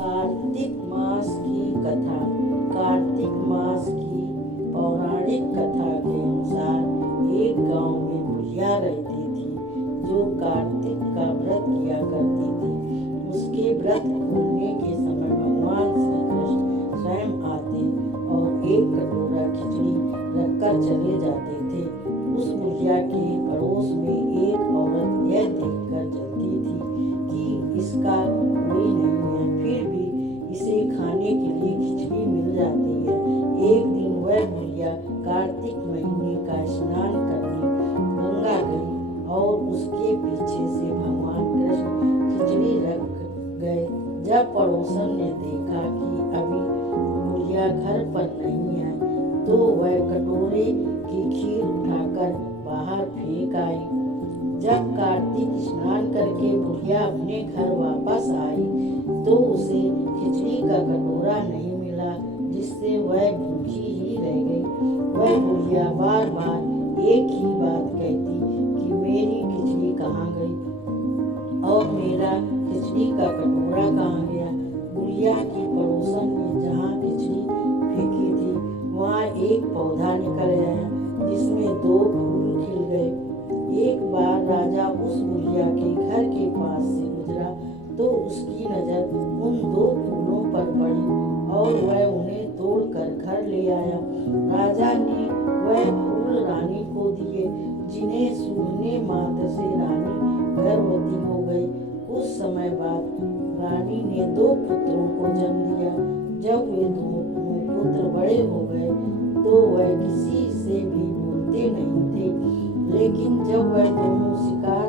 कार्तिक मास की कथा। कार्तिक मास की पौराणिक कथा के अनुसार एक गांव में बुढ़िया रहती थी जो कार्तिक का व्रत किया करती थी। उसके व्रत पूरने के समय भगवान श्री कृष्ण स्वयं आते और एक कटोरा खिचड़ी रखकर चले जाते थे। उस बुढ़िया के पड़ोस में एक औरत यह देखकर जलती थी कि इसका कोई नहीं है, फिर भी इसे खाने के लिए खिचड़ी मिल जाती है। एक दिन वह बुढ़िया कार्तिक महीने का स्नान करने गंगा गई और उसके पीछे से भगवान कृष्ण खिचड़ी रख गए। जब पड़ोसन ने देखा कि अभी बुढ़िया घर पर नहीं है तो वह कटोरे की खीर उठाकर बाहर फेंक आई। जब कार्तिक स्नान करके बुढ़िया अपने घर वापस आई तो उसे खिचड़ी का कटोरा नहीं मिला, जिससे वह भूखी ही रह गई। वह बुढ़िया बार बार एक ही बात कहती कि मेरी खिचड़ी कहाँ गई और मेरा खिचड़ी का कटोरा कहाँ गया। बुढ़िया की पड़ोसन ने जहाँ खिचड़ी फेंकी थी वहाँ एक पौधा निकल आया जिसमें 2 फूल खिल गए। एक बार राजा उस बुढ़िया के घर के पास से गुजरा तो उसकी नजर उन 2 फूलों पर पड़ी और वह उन्हें तोड़कर घर ले आया। राजा ने वह फूल रानी को दिए, जिन्हें सूंघने मात्र से रानी गर्भवती हो गई। कुछ समय बाद रानी ने 2 पुत्रों को जन्म दिया। जब वे दोनों पुत्र बड़े हो गए तो वह किसी से भी बोलते नहीं थे, लेकिन जब वह दोनों शिकार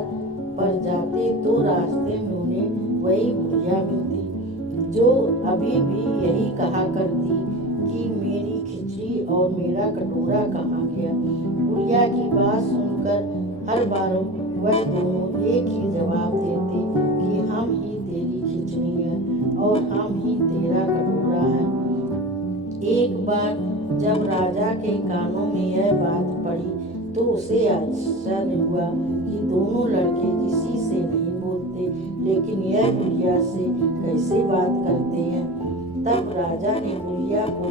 पर जाते तो रास्ते में उन्हें वही बुढ़िया मिलती जो अभी भी यही कहा करती कि मेरी खिचड़ी और मेरा कटोरा कहाँ गया। बुढ़िया की बात सुनकर हर बार वह दोनों एक ही जवाब देते कि हम ही तेरी खिचड़ी है और हम ही तेरा कटोरा है। एक बार जब राजा के कानों में यह बात पड़ी तो उसे आश्चर्य हुआ कि दोनों लड़के किसी से नहीं बोलते, लेकिन यह बुढ़िया से कैसे बात करते हैं। तब राजा ने बुढ़िया को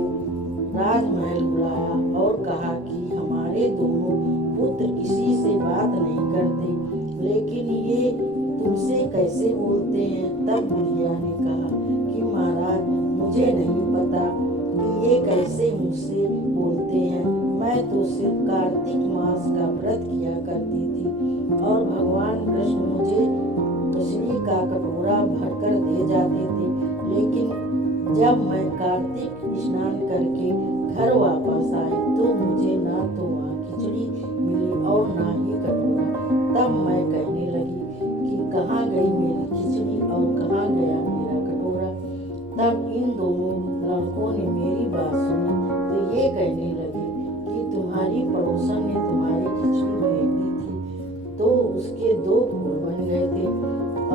राजमहल बुलाया और कहा कि हमारे दोनों पुत्र किसी से बात नहीं करते, लेकिन ये तुमसे कैसे बोलते हैं। तब बुढ़िया ने कहा कि महाराज, मुझे नहीं पता कि ये कैसे मुझसे बोलते हैं। मैं तो सिर्फ कार्तिक मास का व्रत किया करती थी और भगवान कृष्ण मुझे खिचड़ी का कटोरा भरकर दे जाते थे, लेकिन जब मैं कार्तिक स्नान करके घर वापस आई तो मुझे ना तो वहाँ खिचड़ी मिली और ना ही कटोरा। तब मैं कहने लगी कि कहाँ गई मेरी खिचड़ी और कहाँ गया मेरा कटोरा। तब इन दोनों लड़कों ने मेरी बात सुनी तो ये कहने लगे कि तुम्हारी पड़ोसन ने तुम्हारी खिचड़ी फेंक दी थी तो उसके 2 फूल बन गए थे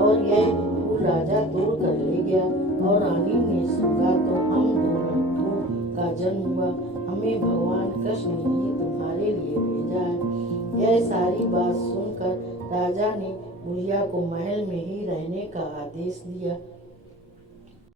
और यह फूल राजा तोड़ कर ले गया और रानी ने सूंघा तो हम 2 लड़कों का जन्म हुआ। हमें भगवान कृष्ण ने ही तुम्हारे लिए भेजा है। यह सारी बात सुनकर राजा ने बुढ़िया को महल में ही रहने का आदेश दिया।